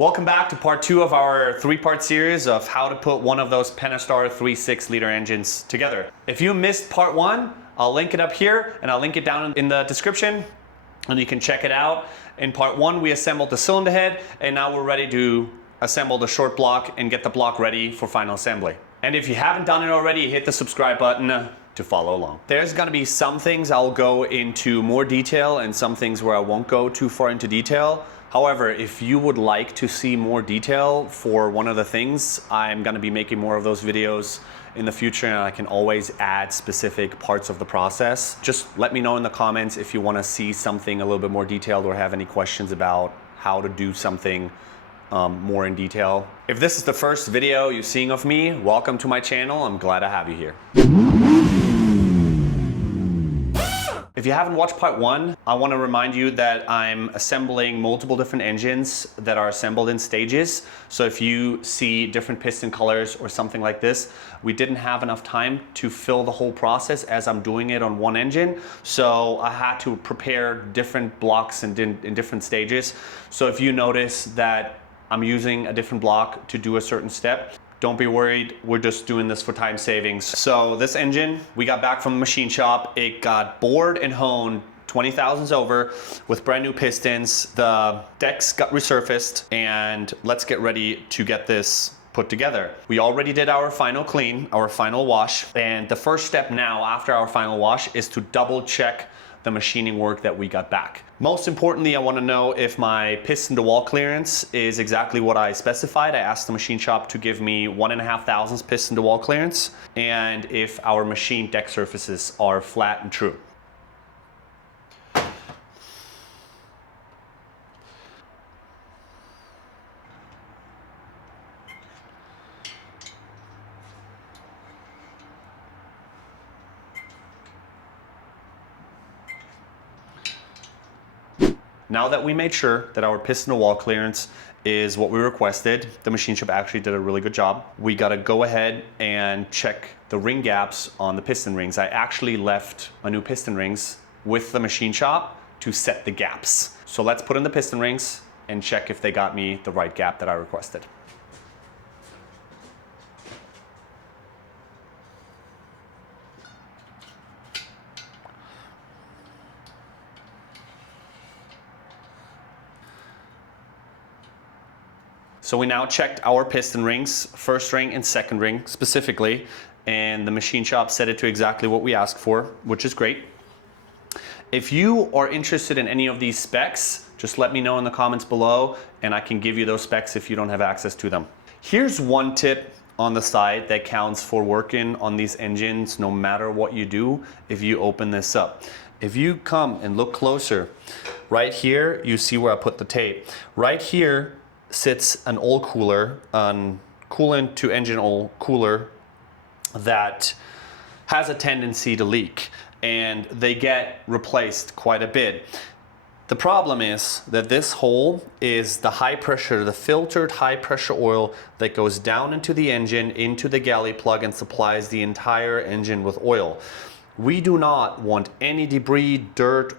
Welcome back to part 2 of our 3-part series of how to put one of those Pentastar 3.6 liter engines together. If you missed part 1, I'll link it up here and I'll link it down in the description and you can check it out. In part 1 we assembled the cylinder head and now we're ready to assemble the short block and get the block ready for final assembly. And if you haven't done it already, hit the subscribe button to follow along. There's gonna be some things I'll go into more detail and some things where I won't go too far into detail. However, if you would like to see more detail for one of the things, I'm gonna be making more of those videos in the future and I can always add specific parts of the process. Just let me know in the comments if you wanna see something a little bit more detailed or have any questions about how to do something more in detail. If this is the first video you're seeing of me, welcome to my channel. I'm glad to have you here. If you haven't watched part 1, I want to remind you that I'm assembling multiple different engines that are assembled in stages. So if you see different piston colors or something like this, we didn't have enough time to fill the whole process as I'm doing it on one engine. So I had to prepare different blocks in different stages. So if you notice that I'm using a different block to do a certain step, don't be worried, we're just doing this for time savings. So this engine, we got back from the machine shop. It got bored and honed 20 thousandths over with brand new pistons. The decks got resurfaced and let's get ready to get this put together. We already did our final clean, our final wash. And the first step now after our final wash is to double check the machining work that we got back. Most importantly, I want to know if my piston to wall clearance is exactly what I specified. I asked the machine shop to give me 1.5 thousandths piston to wall clearance and if our machine deck surfaces are flat and true. Now that we made sure that our piston to wall clearance is what we requested, the machine shop actually did a really good job. We gotta go ahead and check the ring gaps on the piston rings. I actually left a new piston rings with the machine shop to set the gaps. So let's put in the piston rings and check if they got me the right gap that I requested. So we now checked our piston rings, first ring and second ring specifically, and the machine shop set it to exactly what we asked for, which is great. If you are interested in any of these specs, just let me know in the comments below and I can give you those specs if you don't have access to them. Here's one tip on the side that counts for working on these engines no matter what you do if you open this up. If you come and look closer, right here you see where I put the tape. Right here sits an oil cooler, coolant to engine oil cooler that has a tendency to leak and they get replaced quite a bit. The problem is that this hole is the high pressure, the filtered high pressure oil that goes down into the engine, into the galley plug and supplies the entire engine with oil. We do not want any debris, dirt,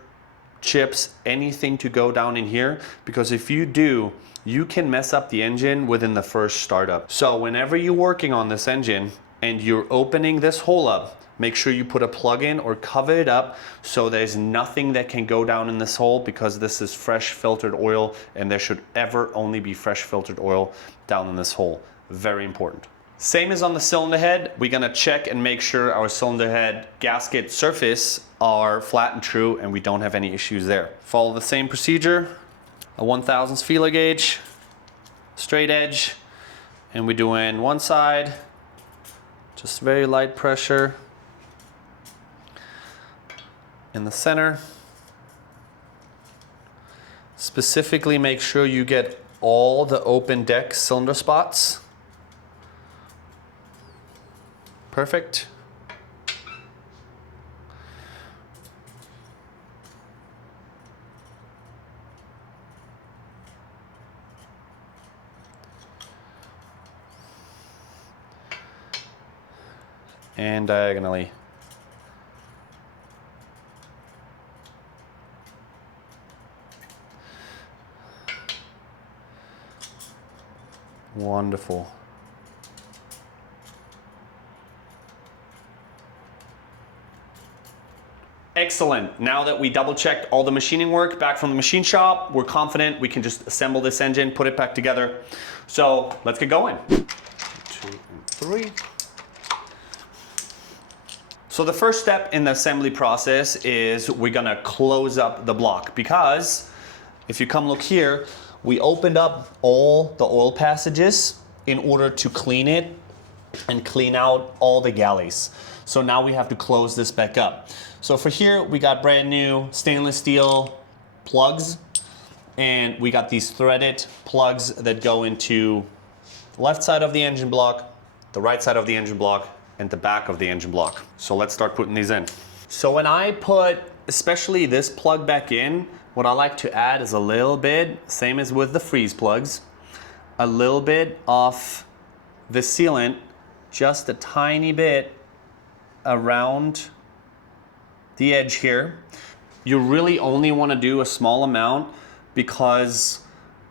chips, anything to go down in here because if you do, you can mess up the engine within the first startup. So whenever you're working on this engine and you're opening this hole up, make sure you put a plug in or cover it up so there's nothing that can go down in this hole because this is fresh filtered oil and there should ever only be fresh filtered oil down in this hole. Very important. Same as on the cylinder head, we're gonna check and make sure our cylinder head gasket surface are flat and true and we don't have any issues there. Follow the same procedure. A 1/1000th feeler gauge, straight edge, and we're doing one side, just very light pressure in the center. Specifically make sure you get all the open deck cylinder spots. Perfect. And diagonally. Wonderful. Excellent. Now that we double checked all the machining work back from the machine shop, we're confident we can just assemble this engine, put it back together. So let's get going. 2 and 3. So the first step in the assembly process is we're gonna close up the block, because if you come look here, we opened up all the oil passages in order to clean it and clean out all the galleys. So now we have to close this back up. So for here, we got brand new stainless steel plugs, and we got these threaded plugs that go into the left side of the engine block, the right side of the engine block, and the back of the engine block. So let's start putting these in. So when I put especially this plug back in, what I like to add is a little bit, same as with the freeze plugs, a little bit of the sealant, just a tiny bit around the edge here. You really only want to do a small amount because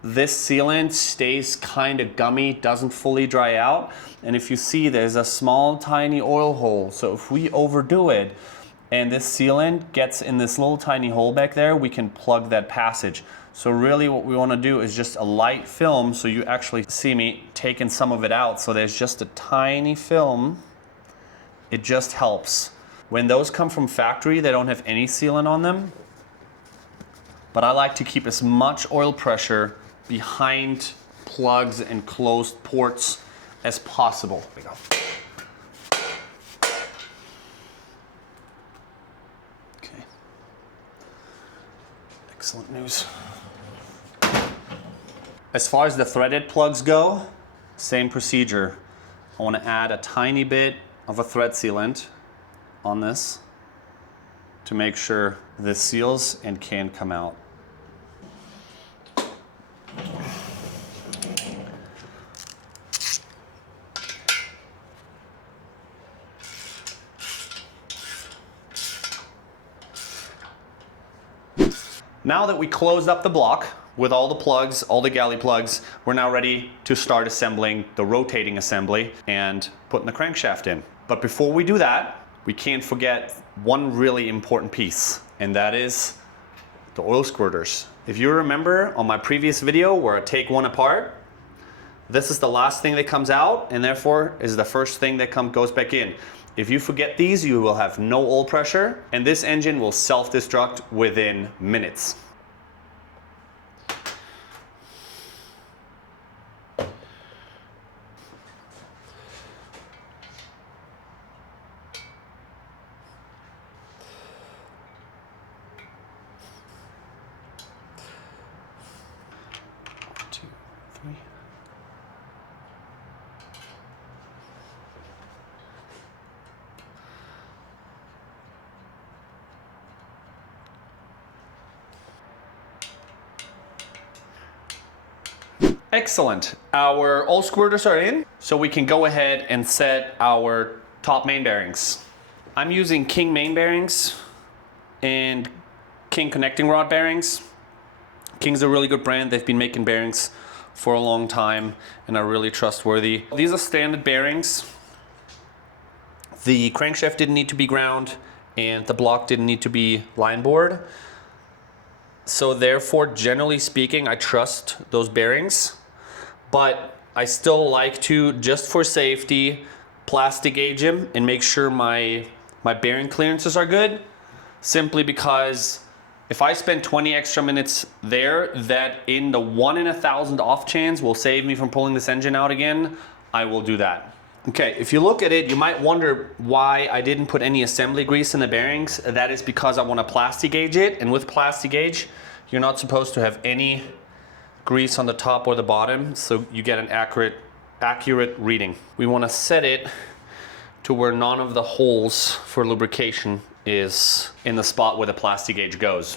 this sealant stays kind of gummy, doesn't fully dry out. And if you see, there's a small tiny oil hole. So if we overdo it and this sealant gets in this little tiny hole back there, we can plug that passage. So really what we want to do is just a light film, so you actually see me taking some of it out. So there's just a tiny film. It just helps. When those come from factory, they don't have any sealant on them. But I like to keep as much oil pressure behind plugs and closed ports as possible. There we go. Okay. Excellent news. As far as the threaded plugs go, same procedure. I want to add a tiny bit of a thread sealant on this to make sure this seals and can come out. Now that we closed up the block with all the plugs, all the galley plugs, we're now ready to start assembling the rotating assembly and putting the crankshaft in. But before we do that, we can't forget one really important piece, and that is the oil squirters. If you remember on my previous video where I take one apart, this is the last thing that comes out, and therefore is the first thing that goes back in. If you forget these, you will have no oil pressure, and this engine will self-destruct within minutes. Excellent. Our oil squirters are in, so we can go ahead and set our top main bearings. I'm using King main bearings and King connecting rod bearings. King's a really good brand. They've been making bearings for a long time and are really trustworthy. These are standard bearings. The crankshaft didn't need to be ground and the block didn't need to be line bored. So therefore, generally speaking, I trust those bearings, but I still like to, just for safety, plastic gauge them and make sure my bearing clearances are good, simply because if I spend 20 extra minutes there, that in the 1 in 1,000 off chance will save me from pulling this engine out again, I will do that. Okay, if you look at it, you might wonder why I didn't put any assembly grease in the bearings. That is because I want to plastic gauge it, and with plastic gauge, you're not supposed to have any grease on the top or the bottom, so you get an accurate reading. We want to set it to where none of the holes for lubrication is in the spot where the plastic gauge goes.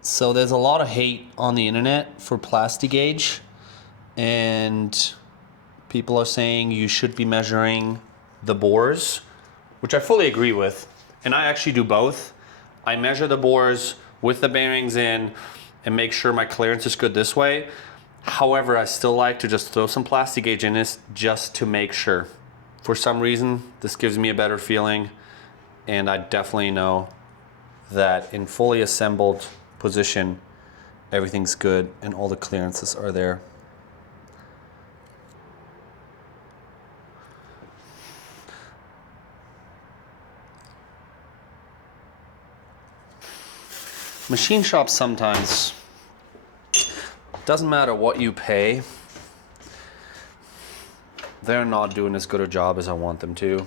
So there's a lot of hate on the internet for plastic gauge, and people are saying you should be measuring the bores, which I fully agree with, and I actually do both. I measure the bores with the bearings in and make sure my clearance is good this way. However, I still like to just throw some plastic gauge in this just to make sure. For some reason, this gives me a better feeling, and I definitely know that in fully assembled position, everything's good and all the clearances are there. Machine shops sometimes, doesn't matter what you pay, they're not doing as good a job as I want them to.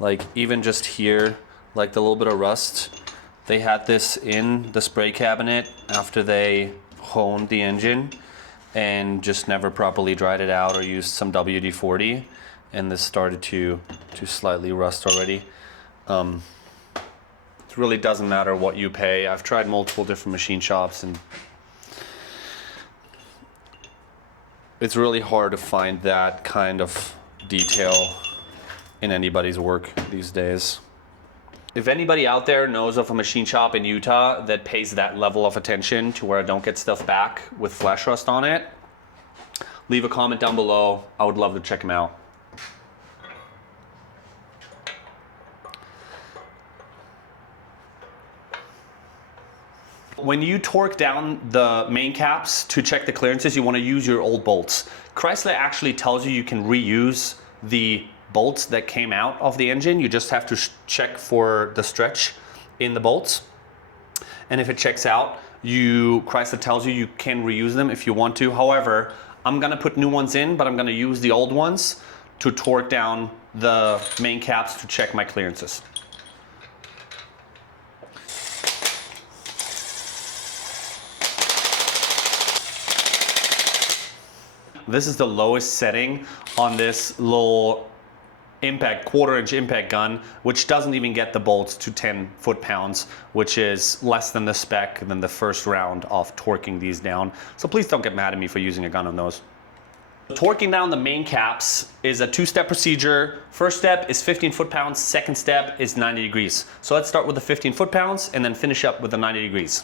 Like even just here, like the little bit of rust, they had this in the spray cabinet after they honed the engine and just never properly dried it out or used some WD-40, and this started to slightly rust already. It really doesn't matter what you pay. I've tried multiple different machine shops and it's really hard to find that kind of detail in anybody's work these days. If anybody out there knows of a machine shop in Utah that pays that level of attention to where I don't get stuff back with flash rust on it, leave a comment down below. I would love to check them out. When you torque down the main caps to check the clearances, you want to use your old bolts. Chrysler actually tells you you can reuse the bolts that came out of the engine. You just have to check for the stretch in the bolts. And if it checks out, Chrysler tells you can reuse them if you want to. However, I'm gonna put new ones in, but I'm gonna use the old ones to torque down the main caps to check my clearances. This is the lowest setting on this little impact, quarter-inch impact gun, which doesn't even get the bolts to 10 foot-pounds, which is less than the spec than the first round of torquing these down. So please don't get mad at me for using a gun on those. Torquing down the main caps is a two-step procedure. First step is 15 foot-pounds, second step is 90 degrees. So let's start with the 15 foot-pounds and then finish up with the 90 degrees.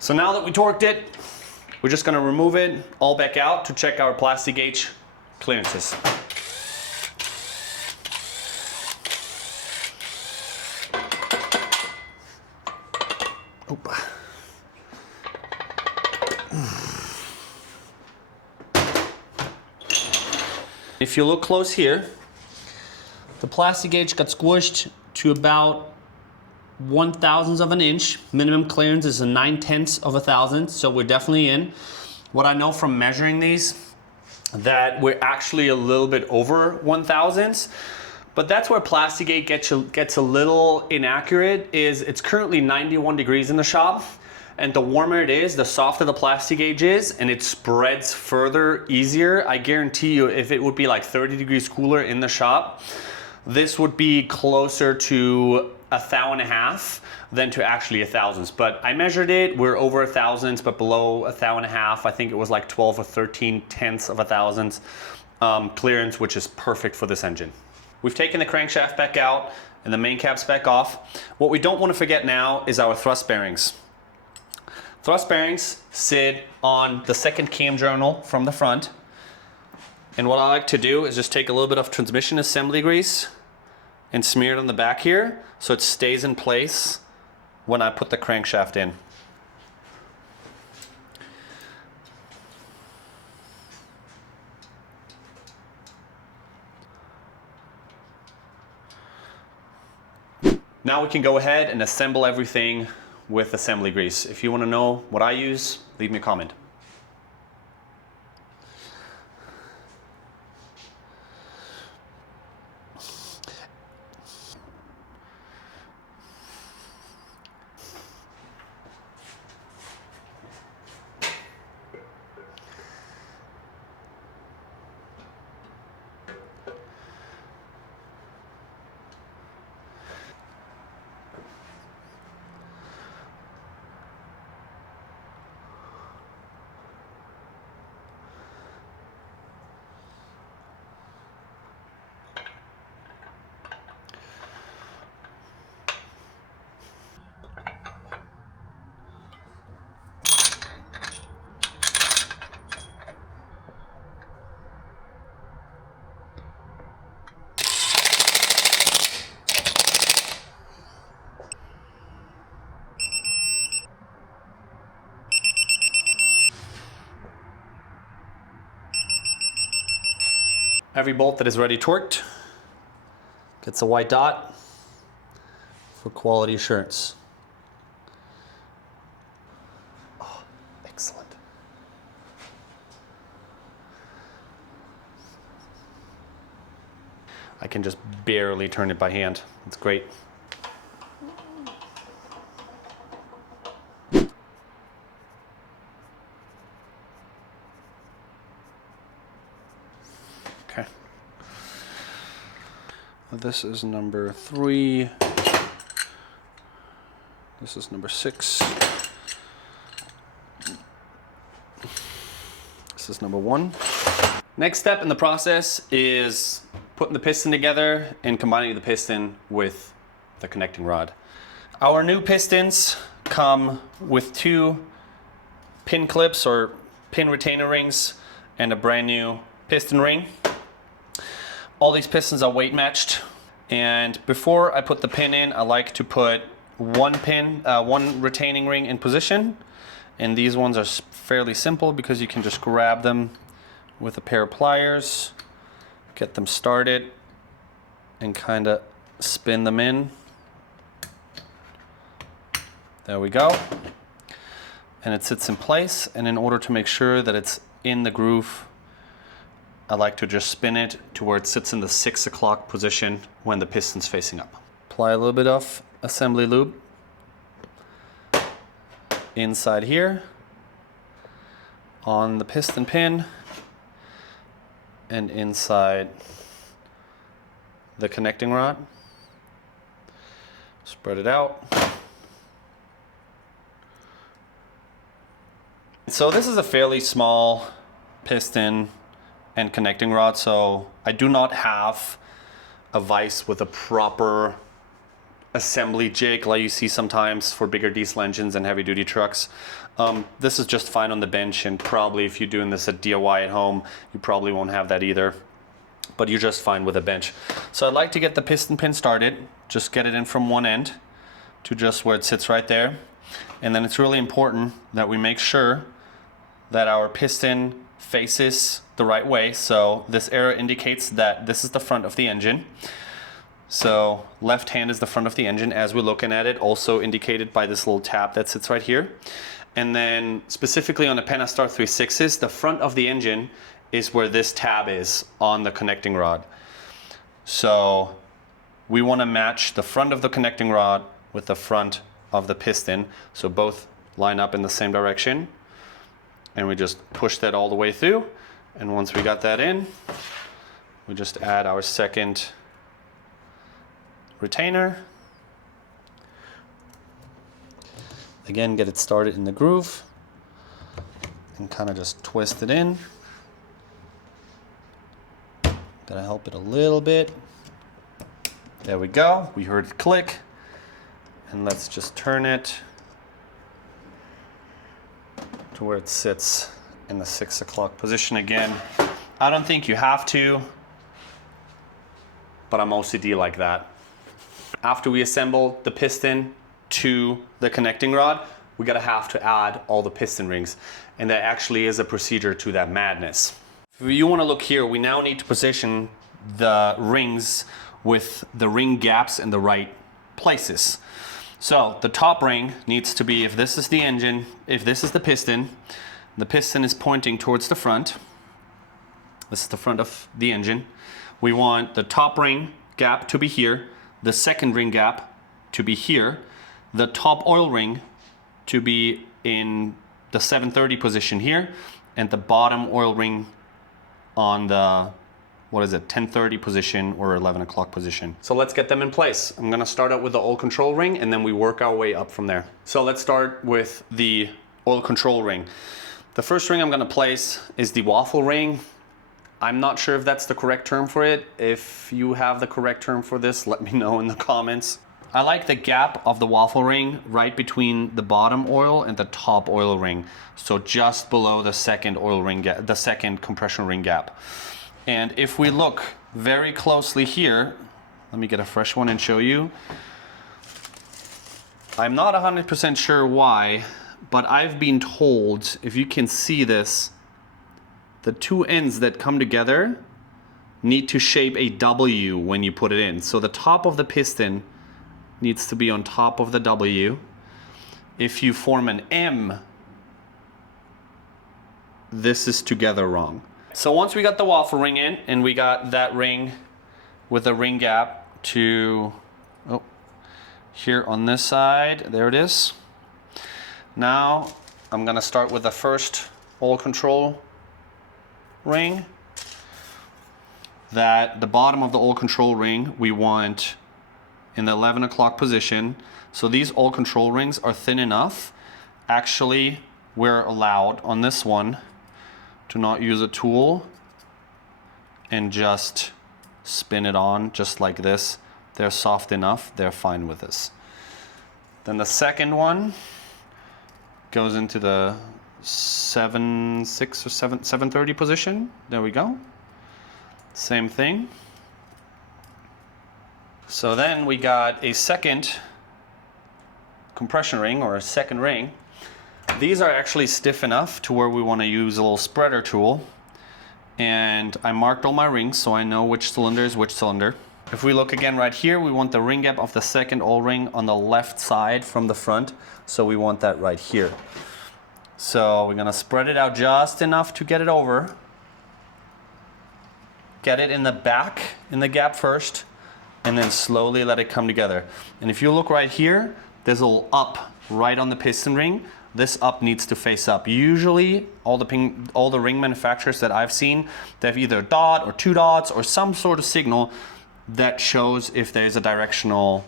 So now that we torqued it, we're just gonna remove it all back out to check our plastic gauge clearances. Oop. If you look close here, the plastic gauge got squished to about 1/1000th of an inch. Minimum clearance is a 9/10 of a thousandth, so we're definitely in. What I know from measuring these, that we're actually a little bit over 1/1000th, but that's where plastic gauge gets a little inaccurate. Is it's currently 91 degrees in the shop, and the warmer it is, the softer the plastic gauge is, and it spreads further easier. I guarantee you, if it would be like 30 degrees cooler in the shop, this would be closer to 1.5 thou than to actually 1/1000th. But I measured it, we're over 1/1000th, but below 1.5 thou. I think it was like 12 or 13/10 of a thousandth clearance, which is perfect for this engine. We've taken the crankshaft back out and the main caps back off. What we don't want to forget now is our thrust bearings. Thrust bearings sit on the second cam journal from the front. And what I like to do is just take a little bit of transmission assembly grease and smear it on the back here so it stays in place when I put the crankshaft in. Now we can go ahead and assemble everything with assembly grease. If you want to know what I use, leave me a comment. Every bolt that is ready torqued gets a white dot for quality assurance. Oh, excellent. I can just barely turn it by hand. It's great. Okay. This is number 3. This is number 6. This is number 1. Next step in the process is putting the piston together and combining the piston with the connecting rod. Our new pistons come with 2 pin clips or pin retainer rings and a brand new piston ring. All these pistons are weight matched, and before I put the pin in, I like to put one retaining ring in position, and these ones are fairly simple because you can just grab them with a pair of pliers, get them started, and kind of spin them in. There we go. And it sits in place, and in order to make sure that it's in the groove, I like to just spin it to where it sits in the 6 o'clock position when the piston's facing up. Apply a little bit of assembly lube inside here on the piston pin and inside the connecting rod. Spread it out. So this is a fairly small piston and connecting rod, so I do not have a vise with a proper assembly jig like you see sometimes for bigger diesel engines and heavy duty trucks. This is just fine on the bench, and probably if you're doing this at DIY at home, you probably won't have that either, but you're just fine with a bench. So I'd like to get the piston pin started, just get it in from one end to just where it sits right there. And then it's really important that we make sure that our piston faces the right way. So this arrow indicates that this is the front of the engine. So left hand is the front of the engine as we're looking at it, also indicated by this little tab that sits right here. And then specifically on the Pentastar 3.6s, the front of the engine is where this tab is on the connecting rod. So we want to match the front of the connecting rod with the front of the piston, so both line up in the same direction. And we just push that all the way through. And once we got that in, we just add our second retainer. Again, get it started in the groove and kind of just twist it in. Gotta help it a little bit. There we go. We heard it click. And let's just turn it to where it sits in the 6 o'clock position again. I don't think you have to, but I'm OCD like that. After we assemble the piston to the connecting rod, we have to add all the piston rings. And there actually is a procedure to that madness. If you want to look here, we now need to position the rings with the ring gaps in the right places. So the top ring needs to be, if this is the engine, if this is the piston is pointing towards the front. This is the front of the engine. We want the top ring gap to be here, the second ring gap to be here, the top oil ring to be in the 730 position here, and the bottom oil ring on the, 1030 position or 11 o'clock position. So let's get them in place. I'm gonna start out with the oil control ring, and then we work our way up from there. So let's start with the oil control ring. The first ring I'm gonna place is the waffle ring. I'm not sure if that's the correct term for it. If you have the correct term for this, let me know in the comments. I like the gap of the waffle ring right between the bottom oil and the top oil ring. So just below the second oil ring gap, the second compression ring gap. And if we look very closely here, let me get a fresh one and show you. I'm not 100% sure why, but I've been told, if you can see this, the two ends that come together, need to shape a W when you put it in. So the top of the piston needs to be on top of the W. If you form an M, this is together wrong. So once we got the waffle ring in, and we got that ring with a ring gap to, oh, here on this side, there it is. Now I'm gonna start with the first oil control ring. That the bottom of the oil control ring we want in the 11 o'clock position. So these oil control rings are thin enough. Actually, we're allowed on this one to not use a tool and just spin it on just like this. They're soft enough, they're fine with this. Then the second one goes into the 7.6 or 7:30 position. There we go. Same thing. So then we got a second compression ring, or a second ring. These are actually stiff enough to where we want to use a little spreader tool. And I marked all my rings so I know which cylinder is which cylinder. If we look again right here, we want the ring gap of the second oil ring on the left side from the front. So we want that right here. So we're gonna spread it out just enough to get it over. Get it in the back, in the gap first, and then slowly let it come together. And if you look right here, there's a little up right on the piston ring. This up needs to face up. Usually, all the ring manufacturers that I've seen, they have either a dot or two dots or some sort of signal that shows if there's a directional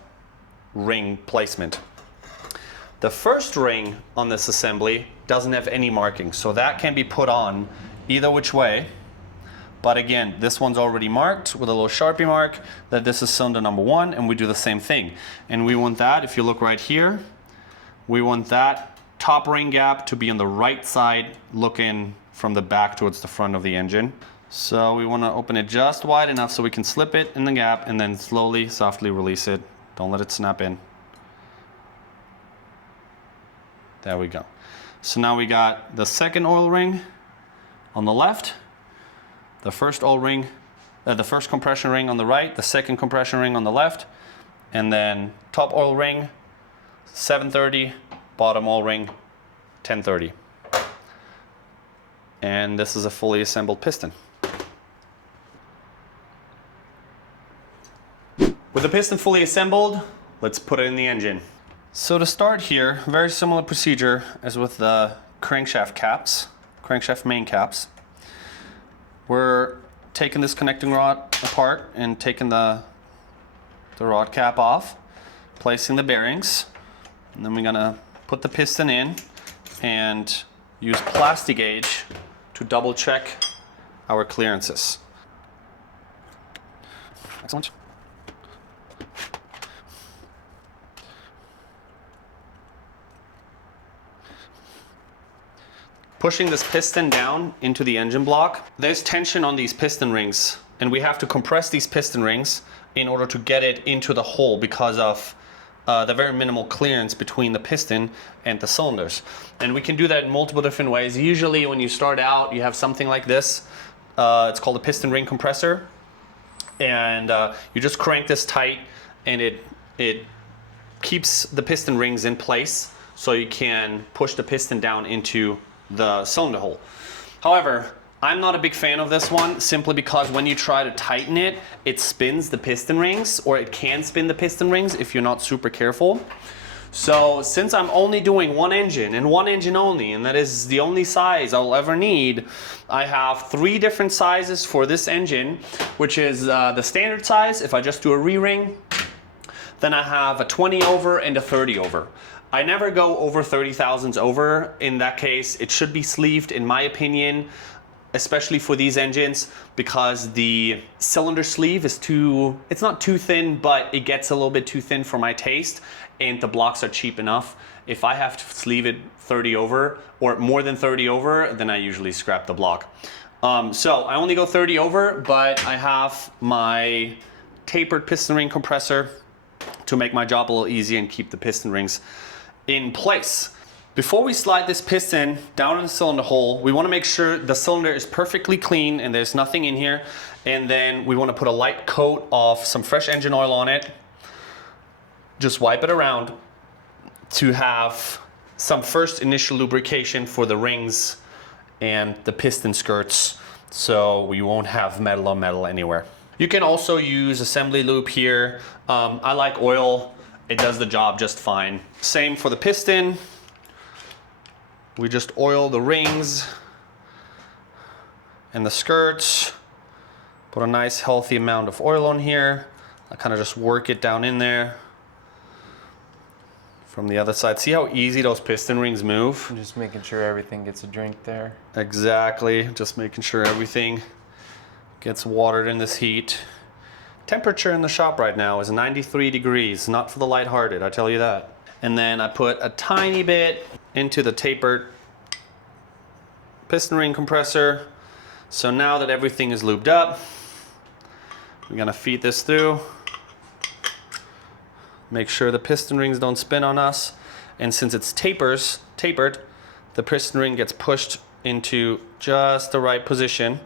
ring placement. The first ring on this assembly doesn't have any marking, so that can be put on either which way. But again, this one's already marked with a little Sharpie mark that this is cylinder number 1, and we do the same thing. And we want that, if you look right here, we want that top ring gap to be on the right side, looking from the back towards the front of the engine. So we want to open it just wide enough so we can slip it in the gap and then slowly, softly release it. Don't let it snap in. There we go. So now we got the second oil ring on the left, the first oil ring, the first compression ring on the right, the second compression ring on the left, and then top oil ring, 7:30, bottom oil ring, 10:30. And this is a fully assembled piston. With the piston fully assembled, let's put it in the engine. So to start here, very similar procedure as with the crankshaft caps, crankshaft main caps. We're taking this connecting rod apart and taking the rod cap off, placing the bearings, and then we're gonna put the piston in and use plastic gauge to double check our clearances. Excellent. Pushing this piston down into the engine block, there's tension on these piston rings, and we have to compress these piston rings in order to get it into the hole because of the very minimal clearance between the piston and the cylinders. And we can do that in multiple different ways. Usually when you start out, you have something like this. It's called a piston ring compressor. And you just crank this tight, and it keeps the piston rings in place so you can push the piston down into the cylinder hole. However, I'm not a big fan of this one simply because when you try to tighten it, it spins the piston rings, or it can spin the piston rings if you're not super careful. So since I'm only doing one engine and one engine only, and that is the only size I'll ever need, I have 3 different sizes for this engine, which is the standard size if I just do a re-ring. Then I have a 20 over and a 30 over. I never go over 30 thousandths over. In that case, it should be sleeved, in my opinion, especially for these engines, because the cylinder sleeve is it's not too thin, but it gets a little bit too thin for my taste, and the blocks are cheap enough. If I have to sleeve it 30 over or more than 30 over, then I usually scrap the block. So I only go 30 over, but I have my tapered piston ring compressor to make my job a little easier and keep the piston rings in place. Before we slide this piston down in the cylinder hole, we want to make sure the cylinder is perfectly clean and there's nothing in here. And then we want to put a light coat of some fresh engine oil on it. Just wipe it around to have some first initial lubrication for the rings and the piston skirts, so we won't have metal on metal anywhere. You can also use assembly lube here. I like oil. It does the job just fine. Same for the piston. We just oil the rings and the skirts. Put a nice healthy amount of oil on here. I kind of just work it down in there. From the other side, see how easy those piston rings move? I'm just making sure everything gets a drink there. Exactly, just making sure everything gets watered in this heat. Temperature in the shop right now is 93 degrees, not for the lighthearted, I tell you that. And then I put a tiny bit into the tapered piston ring compressor. So now that everything is lubed up, we're gonna feed this through. Make sure the piston rings don't spin on us. And since it's tapered, the piston ring gets pushed into just the right position.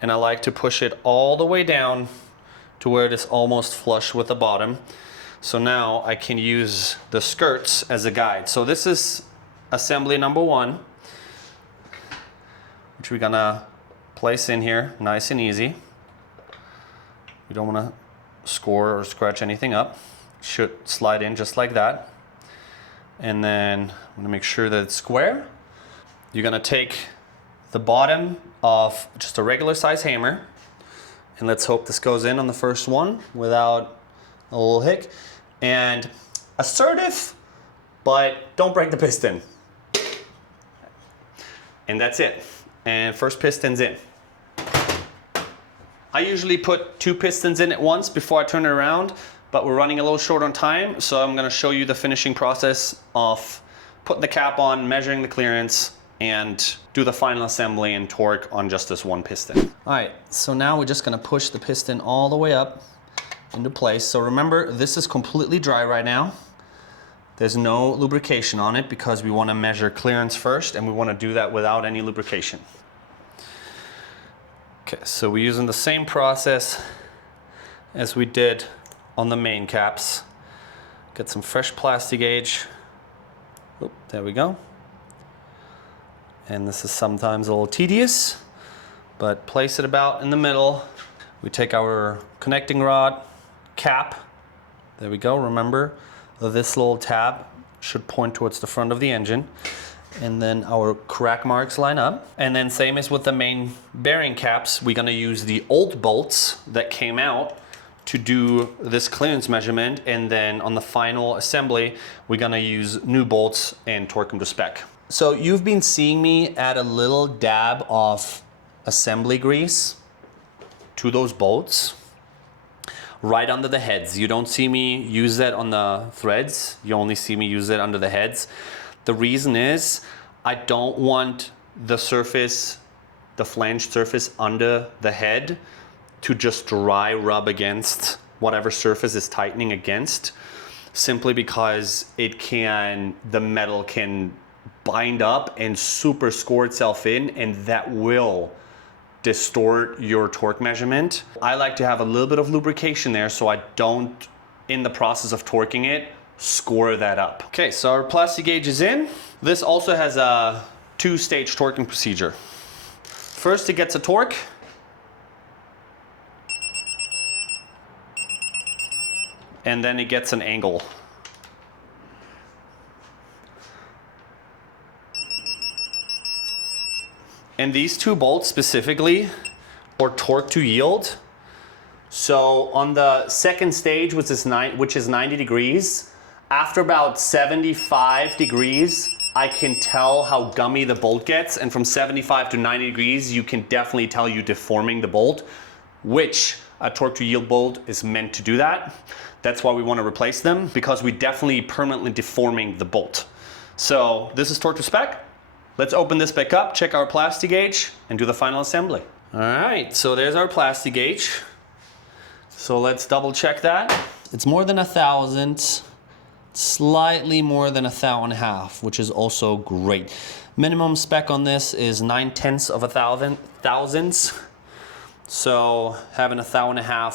And I like to push it all the way down to where it is almost flush with the bottom. So now I can use the skirts as a guide. So this is assembly number 1, which we're gonna place in here nice and easy. We don't wanna score or scratch anything up. Should slide in just like that. And then I'm gonna make sure that it's square. You're gonna take the bottom of just a regular size hammer, and let's hope this goes in on the first one without a little hick. And assertive, but don't break the piston. And that's it. And first piston's in. I usually put 2 pistons in at once before I turn it around, but we're running a little short on time, so I'm gonna show you the finishing process of putting the cap on, measuring the clearance, and do the final assembly and torque on just this one piston. All right, so now we're just gonna push the piston all the way up into place. So remember, this is completely dry right now. There's no lubrication on it because we wanna measure clearance first, and we wanna do that without any lubrication. Okay, so we're using the same process as we did on the main caps. Get some fresh Plastigauge. Oop, there we go. And this is sometimes a little tedious, but place it about in the middle. We take our connecting rod cap. There we go. Remember, this little tab should point towards the front of the engine. And then our crack marks line up. And then same as with the main bearing caps, we're gonna use the old bolts that came out to do this clearance measurement, and then on the final assembly, we're gonna use new bolts and torque them to spec. So you've been seeing me add a little dab of assembly grease to those bolts right under the heads. You don't see me use that on the threads, you only see me use it under the heads. The reason is I don't want the surface, the flanged surface under the head to just dry rub against whatever surface is tightening against, simply because the metal can bind up and super score itself in, and that will distort your torque measurement. I like to have a little bit of lubrication there so I don't, in the process of torquing it, score that up. Okay, so our Plastigauge is in. This also has a 2-stage torquing procedure. First, it gets a torque. And then it gets an angle. And these 2 bolts specifically are torque to yield. So on the second stage, which is 90 degrees, after about 75 degrees, I can tell how gummy the bolt gets. And from 75 to 90 degrees, you can definitely tell you're deforming the bolt, which a torque to yield bolt is meant to do that. That's why we want to replace them, because we're definitely permanently deforming the bolt. So this is torque to spec. Let's open this back up, check our Plastigauge, and do the final assembly. All right, so there's our Plastigauge. So let's double check that. It's more than 1,000. It's slightly more than 1 1/2 thou, which is also great. Minimum spec on this is 9/10 of a thousandths. So having 1 1/2 thou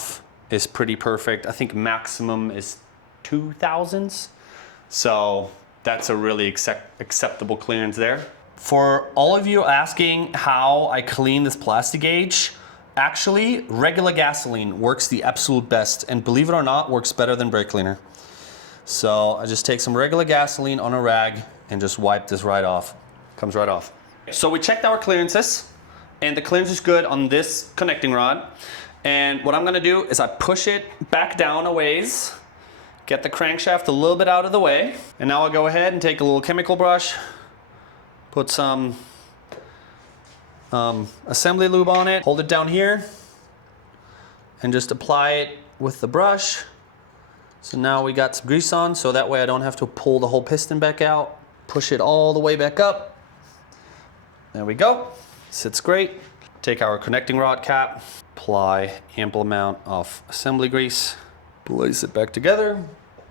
is pretty perfect. I think maximum is 2 thousandths. So that's a really acceptable clearance there. For all of you asking how I clean this plastic gauge, actually regular gasoline works the absolute best, and believe it or not, works better than brake cleaner. So I just take some regular gasoline on a rag and just wipe this right off. Comes right off. So we checked our clearances, and the clearance is good on this connecting rod. And what I'm gonna do is I push it back down a ways, get the crankshaft a little bit out of the way, and now I'll go ahead and take a little chemical brush, put some assembly lube on it, hold it down here, and just apply it with the brush. So now we got some grease on, so that way I don't have to pull the whole piston back out. Push it all the way back up. There we go. Sits great. Take our connecting rod cap, apply ample amount of assembly grease, place it back together,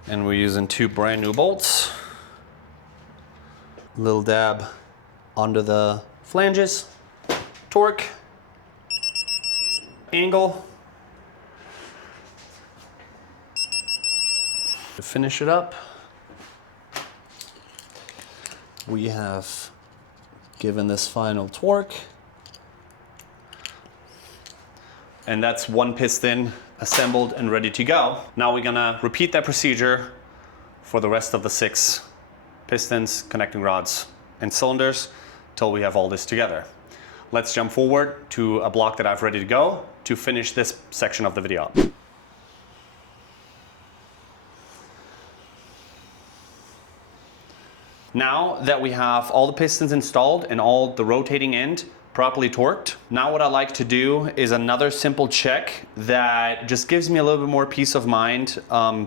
and we're using 2 brand new bolts. Little dab under the flanges, torque, angle. To finish it up, we have given this final torque. And that's 1 piston assembled and ready to go. Now we're gonna repeat that procedure for the rest of the 6 pistons, connecting rods, and cylinders till we have all this together. Let's jump forward to a block that I've ready to go to finish this section of the video. Now that we have all the pistons installed and all the rotating end properly torqued, now what I like to do is another simple check that just gives me a little bit more peace of mind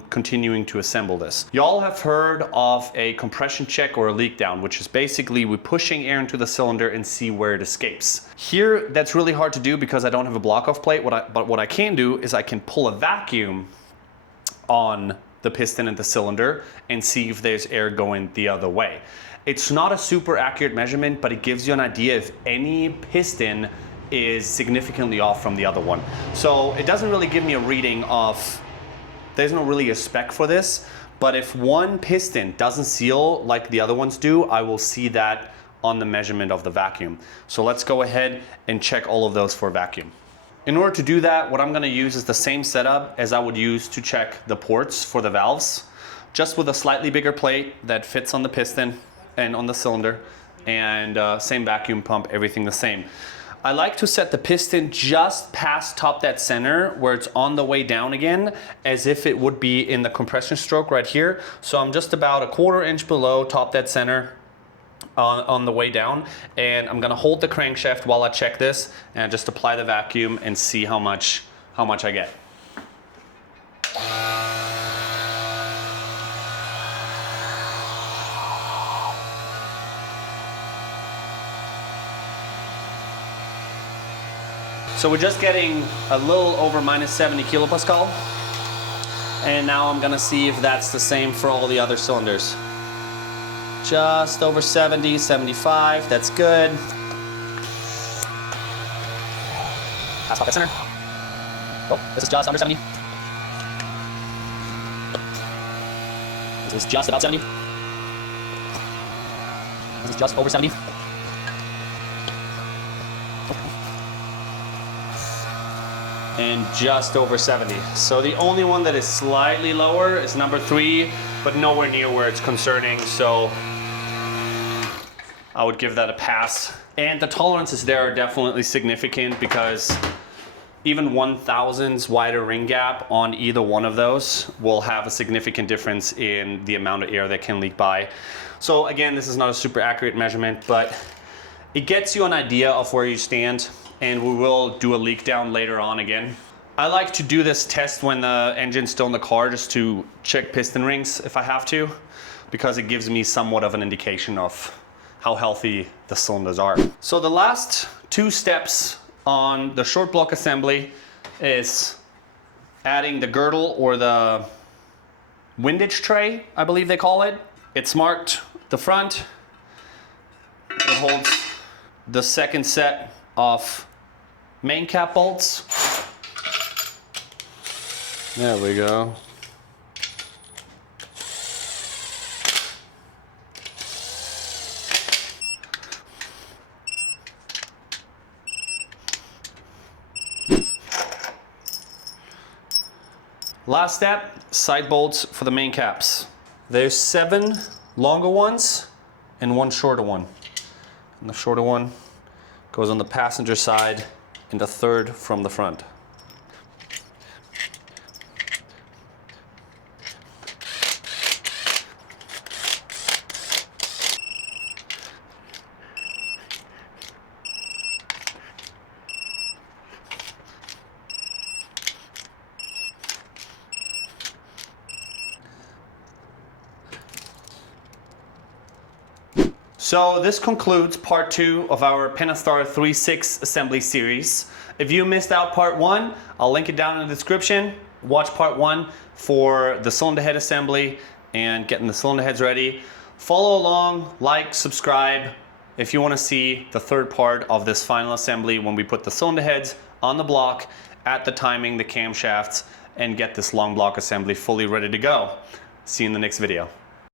continuing to assemble this. Y'all have heard of a compression check or a leak down, which is basically we're pushing air into the cylinder and see where it escapes. Here, that's really hard to do because I don't have a block-off plate, but what I can do is I can pull a vacuum on the piston and the cylinder and see if there's air going the other way. It's not a super accurate measurement, but it gives you an idea if any piston is significantly off from the other one. So it doesn't really give me a reading of, there's not really a spec for this, but if one piston doesn't seal like the other ones do, I will see that on the measurement of the vacuum. So let's go ahead and check all of those for vacuum. In order to do that, what I'm gonna use is the same setup as I would use to check the ports for the valves, just with a slightly bigger plate that fits on the piston and on the cylinder, and same vacuum pump, everything the same. I like to set the piston just past top dead center where it's on the way down again, as if it would be in the compression stroke right here. So I'm just about a 1/4 inch below top dead center on the way down, and I'm gonna hold the crankshaft while I check this and just apply the vacuum and see how much I get. So we're just getting a little over -70 kilopascal, and now I'm gonna see if that's the same for all the other cylinders. Just over 70, 75, that's good. Pass top dead center. Oh, this is just under 70. This is just about 70. This is just over 70. And just over 70. So the only one that is slightly lower is number 3, but nowhere near where it's concerning, so I would give that a pass. And the tolerances there are definitely significant because even 1/1000ths wider ring gap on either one of those will have a significant difference in the amount of air that can leak by. So again, this is not a super accurate measurement, but it gets you an idea of where you stand, and we will do a leak down later on again. I like to do this test when the engine's still in the car just to check piston rings if I have to, because it gives me somewhat of an indication of how healthy the cylinders are. So the last 2 steps on the short block assembly is adding the girdle or the windage tray, I believe they call it. It's marked the front. It holds the second set of main cap bolts. There we go. Last step, side bolts for the main caps. There's 7 longer ones and 1 shorter one. And the shorter one goes on the passenger side and the third from the front. So this concludes part 2 of our Pentastar 3.6 assembly series. If you missed out part 1, I'll link it down in the description. Watch part 1 for the cylinder head assembly and getting the cylinder heads ready. Follow along, like, subscribe if you want to see the third part of this final assembly when we put the cylinder heads on the block at the timing, the camshafts, and get this long block assembly fully ready to go. See you in the next video.